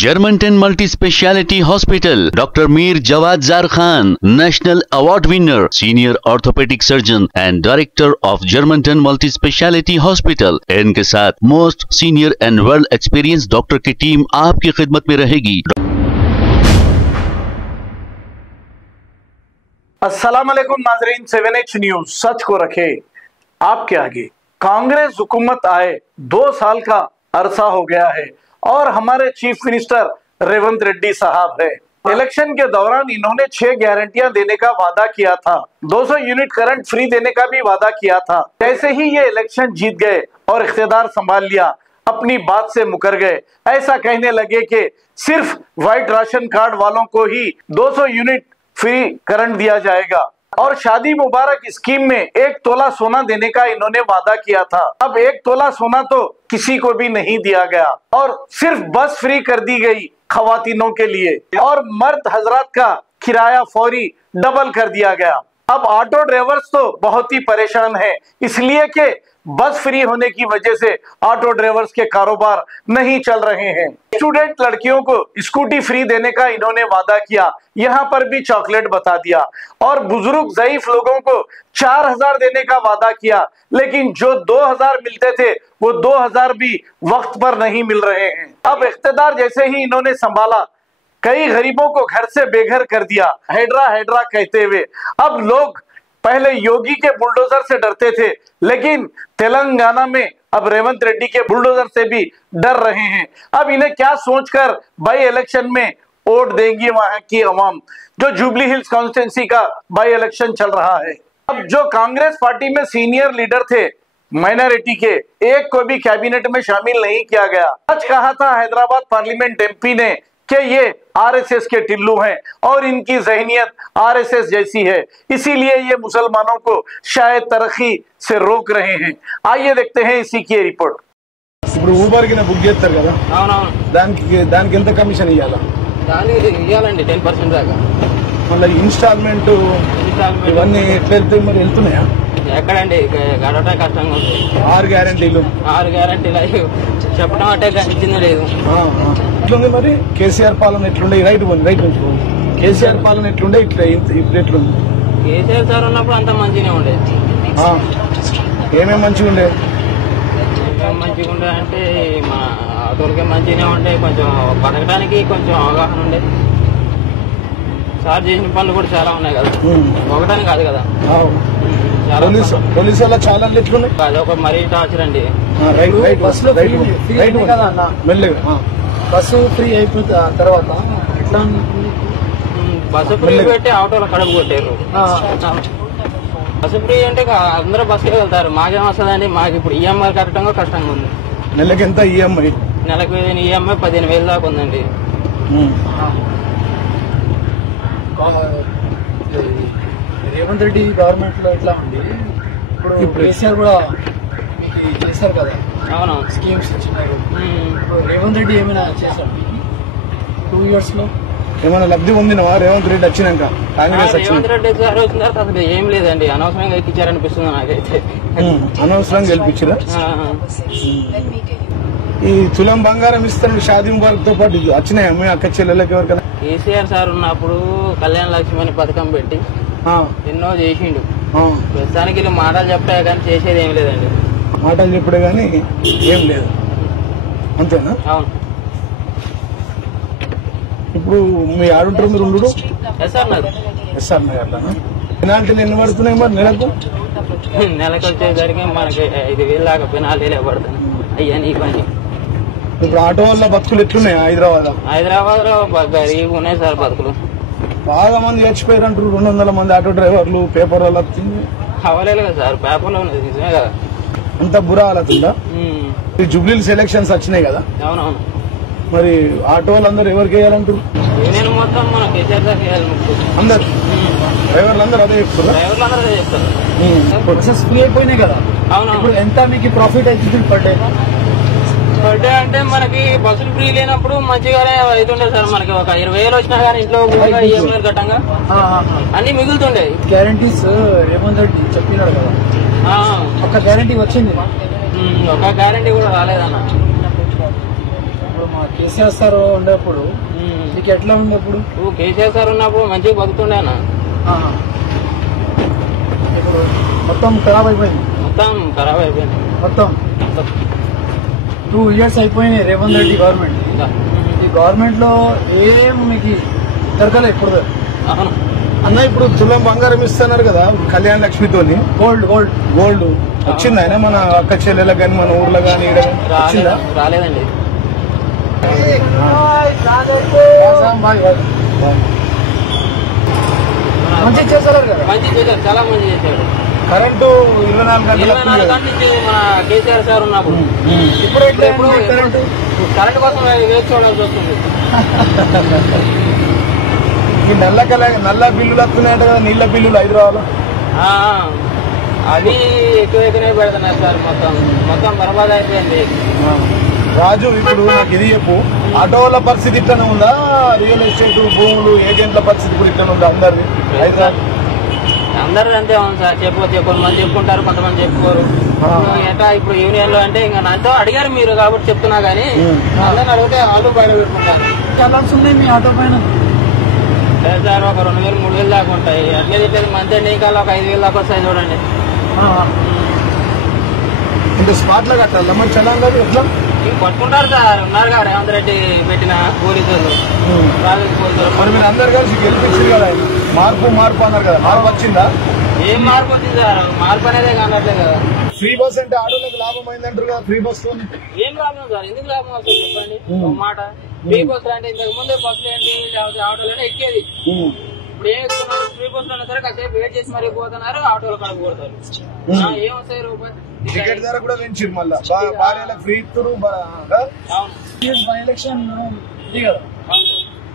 Germantown Multi-Speciality Hospital, Dr. Mir Jawad Zar Khan, National Award winner, Senior Orthopedic Surgeon and Director of Germantown Multi-Speciality Hospital. इनके साथ most senior and world experience doctor की team आपकी खिदमत में रहेगी। अस्सलाम वालेकुम नाजरीन, 7H न्यूज सच को रखे आपके आगे। कांग्रेस हुकूमत आए 2 साल का अरसा हो गया है और हमारे चीफ मिनिस्टर रेवंत रेड्डी साहब है। इलेक्शन के दौरान इन्होंने 6 गारंटियां देने का वादा किया था, 200 यूनिट करंट फ्री देने का भी वादा किया था। जैसे ही ये इलेक्शन जीत गए और इख्तियार संभाल लिया, अपनी बात से मुकर गए। ऐसा कहने लगे कि सिर्फ व्हाइट राशन कार्ड वालों को ही 200 यूनिट फ्री करंट दिया जाएगा और शादी मुबारक स्कीम में 1 तोला सोना देने का इन्होंने वादा किया था। अब 1 तोला सोना तो किसी को भी नहीं दिया गया और सिर्फ बस फ्री कर दी गई खवातीनों के लिए और मर्द हजरात का किराया फौरी डबल कर दिया गया। अब ऑटो ड्राइवर्स तो बहुत ही परेशान हैं, इसलिए कि बस फ्री होने की वजह से ऑटो ड्राइवर्स के कारोबार नहीं चल रहे हैं। स्टूडेंट लड़कियों को स्कूटी फ्री देने का इन्होंने वादा किया, यहाँ पर भी चॉकलेट बता दिया और बुजुर्ग ज़ईफ लोगों को 4000 देने का वादा किया, लेकिन जो 2000 मिलते थे वो 2000 भी वक्त पर नहीं मिल रहे हैं। अब इख्तियार जैसे ही इन्होंने संभाला, कई गरीबों को घर से बेघर कर दिया, हैड्रा हैड्रा कहते हुए। अब लोग पहले योगी के बुलडोजर से डरते थे, लेकिन तेलंगाना में अब रेवंत रेड्डी के बुलडोजर से भी डर रहे हैं। अब इन्हें क्या सोचकर बाई इलेक्शन में वोट देंगी वहां की अवाम, जो जुबली हिल्स कॉन्स्टिट्यूंसी का बाई इलेक्शन चल रहा है। अब जो कांग्रेस पार्टी में सीनियर लीडर थे माइनॉरिटी के, एक को भी कैबिनेट में शामिल नहीं किया गया। आज कहा था हैदराबाद पार्लियामेंट एमपी ने कि ये आरएसएस के टिल्लू हैं और इनकी जहनियत आरएसएस जैसी है, इसीलिए ये मुसलमानों को शायद तरक्की से रोक रहे हैं। आइए देखते हैं इसी की रिपोर्ट। ఇప్పుడు ఊబర్ కి బుక్ చేస్తారు కదా, దానికి ఎంత కమిషన్ ఇవ్వాలా? ఇవ్వాలండి 10% దాకా. మళ్ళీ ఇన్స్టాల్మెంట్ ఇవన్నీ ఎట్లా వెళ్తాయి, మరి వెళ్తున్నాయా? ఎక్కడండి గడవటం కష్టంగా ఉంది. 6 గ్యారెంటీలు చెప్పడం అంటే ఇచ్చింది లేదు. ఎట్లుంది మరి కేసీఆర్ పాలన ఎట్లుండే? రైట్ నుంచి కేసీఆర్ పాలన ఎట్లుండే, ఇప్పుడు ఎట్లుంది? కేసీఆర్ సార్ ఉన్నప్పుడు అంత మంచిగానే ఉండేది. ఏమేమి మంచిగా ఉండే? మంచిగా ఉండే అంటే మా ఆటోలకే మంచిగానే ఉండే, కొంచెం బతకడానికి కొంచెం అవగాహన ఉండే. సార్ చేసిన పనులు కూడా చాలా ఉన్నాయి కదా, ఒకటాని కాదు కదా. పోలీసు వాళ్ళ చాలా ఎట్లున్నాయి? అదొక మరీ టార్చర్ అండి. బస్సు ఫ్రీ అయిపోయిన తర్వాత ఎట్లా? బస్సు ఫ్రీ పెట్టి ఆటోలో కడుపు కొట్టారు. బస్సు ఫ్రీ అంటే అందరూ బస్సుకే వెళ్తారు, మాకేం వస్తుందండి? మాకు ఇప్పుడు ఈఎంఐ కట్టడం కష్టంగా ఉంది. నెలకి ఎంత ఈఎంఐ? నెలకు ఈఎంఐ 15,000 దాకా ఉందండి. రేవంత్ రెడ్డి గవర్నమెంట్ లో ఎట్లా ఉంది? ఇప్పుడు కేసీఆర్ కూడా చేశారు కదా, అవును, స్కీమ్స్ ఇచ్చినారు. రేవంత్ రెడ్డి ఏమైనా చేశారు 2 years లో? ఏమైనా లబ్ధి పొందినవా రేవంత్ రెడ్డి వచ్చినాక? కాంగ్రెస్ రేవంత్ రెడ్డి గారు వచ్చిన తర్వాత అసలు ఏం లేదండి, అనవసరంగా ఎక్కించారనిపిస్తుంది నాకైతే. అనవసరంగా గెలిపించారా? ఈ తులం బంగారం ఇస్తాను షాదీ ముబారక్ తో పాటు వచ్చినాయి మీ అక్క చెల్లెలకి ఎవరికైనా? కేసీఆర్ సార్ ఉన్నప్పుడు కళ్యాణ లక్ష్మి అని పథకం పెట్టి ఎన్నో చేసిండు. ప్రస్తుతానికి మాటలు చెప్పే కానీ చేసేది ఏం లేదండి. మాటలు చెప్పడే కానీ ఏం లేదు, అంతేనా? అవును. ఇప్పుడు మీ ఆడుంటారు మీరు ఉండు? ఎస్ఆర్ నగర్. పెనాల్టీలు ఎన్ని పడుతున్నాయి మరి నెలకు? నెలకు వచ్చేసరికి మనకి 5,000 దాకా పెనాల్టీలే పడుతుంది. అయ్యా నీ పని. ఇప్పుడు ఆటో వల్ల బతుకులు ఎట్లున్నాయి హైదరాబాద్ లో? ఉన్నాయి సార్ బతుకులు. బాగా మంది చచ్చిపోయారు అంటారు, 200 మంది ఆటో డ్రైవర్లు. పేపర్ వల్ల అవలేదు కదా సార్, పేపర్లో ఉన్నది నిజమే కదా. అంత బురా అవుతుందా? జూబ్లీహిల్స్ ఎలక్షన్స్ వచ్చినాయి కదా, అవునవును. మరి ఆటో వాళ్ళందరూ ఎవరికి వేయాలంటారు? యూనియన్ మొత్తం మన కేసీఆర్ సార్ వేయాలి. అందరు డ్రైవర్లు అందరూ అదే చెప్తారు. డ్రైవర్లు అందరూ అదే చెప్తారు. బస్సెస్ ఫ్రీ అయిపోయినాయి కదా. అవును. ఇప్పుడు ఎంత మీకు ప్రాఫిట్ అవుతుంది పర్ డే? అంటే మనకి బస్సులు ఫ్రీ లేనప్పుడు మంచిగానే అవుతుండే సార్. మనకి ఒక 20,000 వచ్చినా కానీ ఇంట్లో ఈఎంఐ కట్టంగా అన్ని మిగులుతుండే. గ్యారంటీస్ రేవంత్ రెడ్డి చెప్పినాడు కదా, ఒక గ్యారంటీ వచ్చింది, ఒక గ్యారంటీ కూడా రాలేదన్న. మా కేసీఆర్ సార్ ఉండేప్పుడు మీకు ఎట్లా ఉండేప్పుడు? కేసీఆర్ సార్ ఉన్నప్పుడు మంచిగా బతుకుండేనా? ఇప్పుడు మొత్తం ఖరాబ్ అయిపోయింది. మొత్తం 2 years అయిపోయినాయి రేవంత్ రెడ్డి గవర్నమెంట్. ఈ గవర్నమెంట్ లో ఏం మీకు దొరకలే ఇప్పుడు అన్న. ఇప్పుడు తులం బంగారం ఇస్తున్నారు కదా కళ్యాణ లక్ష్మితోని, గోల్డ్ వచ్చింది ఆయన మన అక్క చెల్లెలకు కానీ మన ఊర్లో కానీ వచ్చిందా? రాలేదండి. మంచి చేశారు కదా, చాలా మంచి చేశాడు. కరెంటు 24 గంటలు మన కేసీఆర్ సార్ ఉన్నప్పుడు. ఇప్పుడు కరెంటు కోసం వేచి చూడాల్సి వస్తుంది. ఈ నల్ల బిల్లులు వస్తున్నాయంట కదా, నీళ్ల బిల్లులు హైదరాబాద్ అవి ఎక్కువనే పెడుతున్నారు సార్. మొత్తం బర్బాద్ అయిపోయింది. రాజు ఇప్పుడు నాకు ఇది చెప్పు, ఆటోల పరిస్థితి ఇట్లనే ఉందా? రియల్ ఎస్టేట్ భూములు ఏజెంట్ల పరిస్థితి కూడా ఇట్లనే ఉందా? అందరూ అంతే ఉంది సార్. చెప్పవచ్చు, కొంతమంది చెప్పుకుంటారు, కొంతమంది చెప్పుకోరు. ఎట్లా ఇప్పుడు యూనియన్ లో అంటే ఇంకా నాతో అడిగారు మీరు కాబట్టి చెప్తున్నా గానీ అందరిని అడిగితే ఆటో బయట పెట్టుకుంటారు. కలర్స్ ఉన్నాయి మీ ఆటో పైన సార్. ఒక 2000 3000 దాకా ఉంటాయి. అట్లే చెప్పేది మంత్ ఎండింగ్ కల్లా ఒక 5000 దాకా వస్తాయి చూడండి. ఇంకా స్పాట్ లో కట్టాలి మరి చలాన్ కాదు ఎట్లా పట్టుకుంటారు సార్. ఉన్నారు కదా రేవంత్ రెడ్డి పెట్టిన పోలీసులు, మరి మీరు అందరు కలిసి గెలిపించారు కదా, మార్పు అన్నారు కదా, మార్పు వచ్చిందా? ఏం మార్పు వచ్చింది సార్? మార్పు అనేదే కానట్లే కదా. ఫ్రీ బస్ అంటే ఆటోలకు లాభం అయిందంటారు కదా, ఫ్రీ బస్ తో ఏం లాభం సార్? ఎందుకు లాభం వస్తుంది చెప్పండి ఒక మాట. ఫ్రీ బస్సులు అంటే ఇంతకు ముందే బస్సులు ఏంటి ఆటోలోనే ఎక్కేది. ఇప్పుడు ఏం ఎక్కుతున్నారు? ఫ్రీ బస్సులు అయినా సరే కాసేపు వెయిట్ చేసి మరీ పోతున్నారు, ఆటోలు కడుపు కొడతారు. ఏమొస్తాయి రూపాయలు? టికెట్ ధర కూడా పెంచారు మళ్ళీ, భార్యలకు ఫ్రీ ఇస్తారు. బై ఎలక్షన్ ఉంది కదా,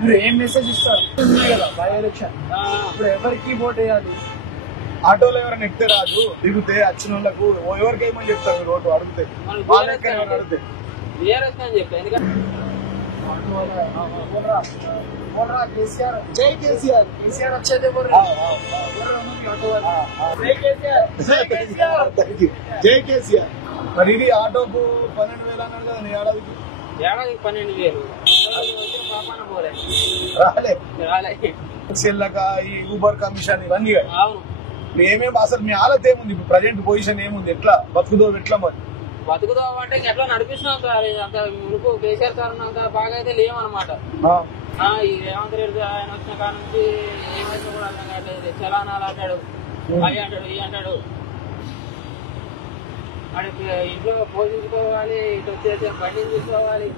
మీరు ఏం మెసేజ్ ఇస్తారు? ఉంది కదా బై ఎలక్షన్, ఇప్పుడు ఎవరికి ఓట్ వేయాలి? ఆటోలో ఎవరైనా ఎక్కితే రాజు దిగితే వచ్చిన వాళ్ళకు ఎవరికి ఏమని చెప్తారు? మీరు ఓటు అడిగితే అడిగితే జై కేసీఆర్ వచ్చేది జై కేసీఆర్. మరి ఇది ఆటోకు 12,000 అన్నాడు కదా నీ ఏడాదికి? 12,000 రాలే. సెల్లక ఈ ఊబర్ కమిషన్ ఇవన్నీ ఏమేమి అసలు మీ ఆలత ఏముంది? ఇప్పుడు ప్రజెంట్ పొజిషన్ ఏముంది? ఎట్లా బతుకుదో ఎట్లా? మరి బతుకుదో అంటే ఎట్లా నడిపిస్తున్నాం సార్. అంత మునుపు కేసీఆర్ సార్ ఉన్నంత బాగా అయితే లేవన్నమాట. ఈ రేవంత్ రెడ్డి ఆయన వచ్చిన కాడ నుంచి ఏమైతే కూడా అర్థం కావట్లేదు. చలానాలు అంటాడు, అవి అంటాడు, ఇవి అంటాడు. వాడికి ఇంట్లో పోషించుకోవాలి, ఇటు వచ్చేసి బండిని చూసుకోవాలి,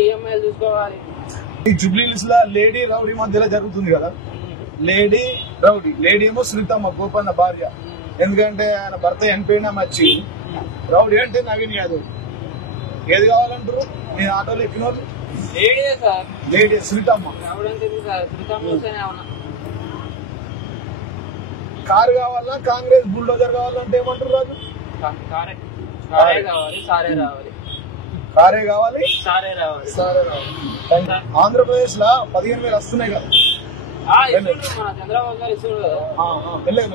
ఈఎంఐలు చూసుకోవాలి. ఈ జూబ్లీహిల్స్ లో లేడీ రౌడీ మధ్యలో జరుగుతుంది కదా, లేడీ రౌడీ. లేడీ ఏమో శ్రీతమ్మ గోపన్న భార్య, ఎందుకంటే ఆయన భర్త చనిపోయినా మర్చి. రౌడీ అంటే నవీన్ యాదవ్. ఏది కావాలంటారు నేను ఆటోలో ఎక్కిన వాళ్ళు? లేడీ సార్, లేడీ శ్రీతమ్మ. కారు కావాలా, కాంగ్రెస్ బుల్డోజర్ కావాలంటే ఏమంటారు రాజు? కారే కావాలి, సారే రావాలి. కారే కావాలి, సారే రావాలి. ఆంధ్రప్రదేశ్ లో 15,000 వస్తున్నాయి కదా, మన చంద్రబాబు గారు ఇస్తున్నారు కదా. మెల్లగా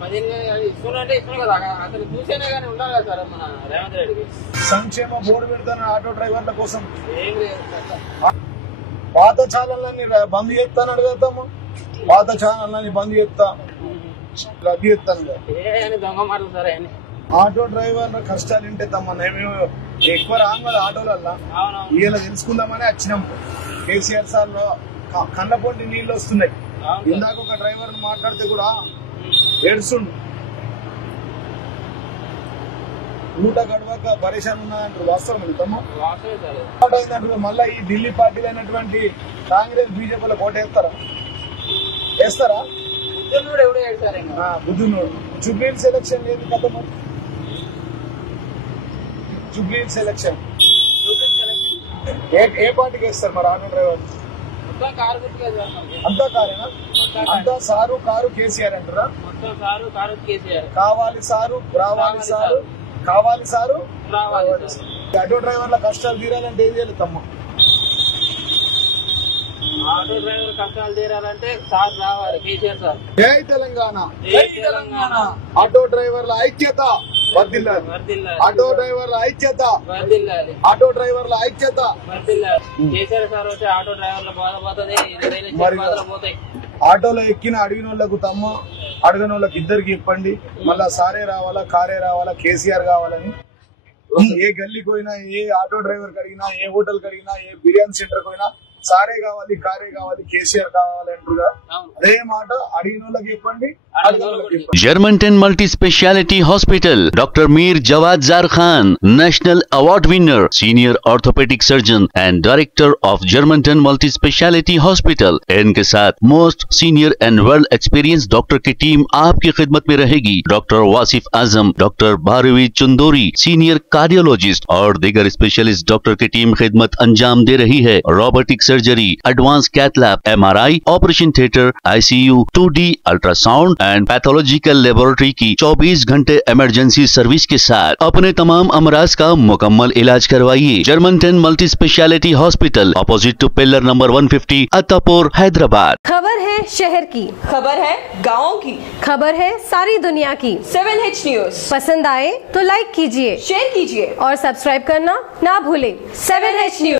15,000 ఇస్తున్నట్టే ఇస్తున్నారు కదా. అసలు చూసేనే కానీ ఉండాలి కదా సార్ మన రేవంత్ రెడ్డికి. సంక్షేమ బోర్డు పెడతాను ఆటో డ్రైవర్ల కోసం. ఏం లేదు పాత ఛానళ్ళని బంద్ చేస్తాను అడుగుతాము. పాత ఛానళ్ళని బంద్ చేస్తా, రద్దు చేస్తాను. దొంగ మాటలు సార్ ఆయన. ఆటో డ్రైవర్ల కష్టాలు వింటే తమ్మన్నా ఎక్కువ రాం కదా ఆటోలల్లా. ఇలా తెలుసుకుందామని వచ్చినాం. కేసీఆర్ సార్ లో కళ్ళ పొంటి నీళ్లు వస్తున్నాయి. ఇందాక ఒక డ్రైవర్ మాట్లాడితే కూడా ఏడుస్తుండు. ఊట గడవక పరేషాన్ ఉన్నదంటారు. వాస్తవం తమ్మ. మళ్ళా ఈ ఢిల్లీ పార్టీలు అయినటువంటి కాంగ్రెస్ బీజేపీలో కోటేస్తారా? వేస్తారా? బుద్ధునోడు. జూబ్లీహిల్స్ ఎలక్షన్ లేదు కదా, మరి జూబ్లీహిల్స్ ఎలక్షన్ ఏ పార్టీకి వేస్తారు మరి ఆటో డ్రైవర్? అంతా కారేనా? అంతా సారు కారు కేసీఆర్ అంటారా? కావాలి సారు, రావాలి సారు, కావాలి సారు, ఆటో డ్రైవర్ల కష్టాలు తీరాలంటే ఏం చేయాలి తమ్మ? ఆటో డ్రైవర్ కష్టాలు తీరాలంటే సార్ రావాలి, కేసీఆర్ సార్. జై తెలంగాణ, జై తెలంగాణ. ఆటో డ్రైవర్ల ఐక్యత. వర్ధిల్లాలి. వర్ధిల్లాలి. ఆటో డ్రైవర్ల ఐక్యత, వర్ధిల్లాలి. ఆటో డ్రైవర్ల ఐక్యత. వర్ధిల్లాలి. కేసీఆర్ సార్ వచ్చి ఆటో డ్రైవర్ల బాధ పోతుంది, రైలు మరి బాధలు పోతాయి. ఆటోలో ఎక్కిన అడిగిన వాళ్ళకు తమ్మ, అడిగిన వాళ్ళకి ఇద్దరికి ఇప్పండి. మళ్ళా సారే రావాలా, కారే రావాలా, కేసీఆర్ కావాలని. ఏ గల్లీకి పోయినా, ఏ ఆటో డ్రైవర్ అడిగినా, ఏ హోటల్ అడిగినా, ఏ బిర్యానీ సెంటర్ పోయినా సారే కావాలి, కారే కావాలి, కేసీఆర్ కావాలి అంటారుగా. అదే మాట అడిగిన వాళ్ళకి ఇప్పండి, అడిగిన వాళ్ళకి ఇప్పండి. Germantown Multi Speciality Hospital, Dr. Mir Jawad Zar Khan, National Award winner, Senior Orthopedic Surgeon and Director of Germantown Multi Speciality Hospital. इनके साथ most senior and world experience doctor की टीम आपकी खिदमत में रहेगी. Doctor Wasif Azam, doctor Bharvi Chandori, senior cardiologist और दीगर specialist doctor की टीम खिदमत अंजाम दे रही है. Robotic surgery, advance cath lab, MRI, operation theatre, ICU, 2D ultrasound and pathological laboratory की 24 घंटे इमरजेंसी सर्विस के साथ अपने तमाम अमराज का मुकम्मल इलाज करवाइए. Germanton multi speciality hospital, opposite to pillar number 150, Attapur, Hyderabad. खबर है शहर की, खबर है गाँव की, खबर है सारी दुनिया की. 7H न्यूज पसंद आए तो लाइक कीजिए, शेयर कीजिए और सब्सक्राइब करना ना भूलें. 7H news.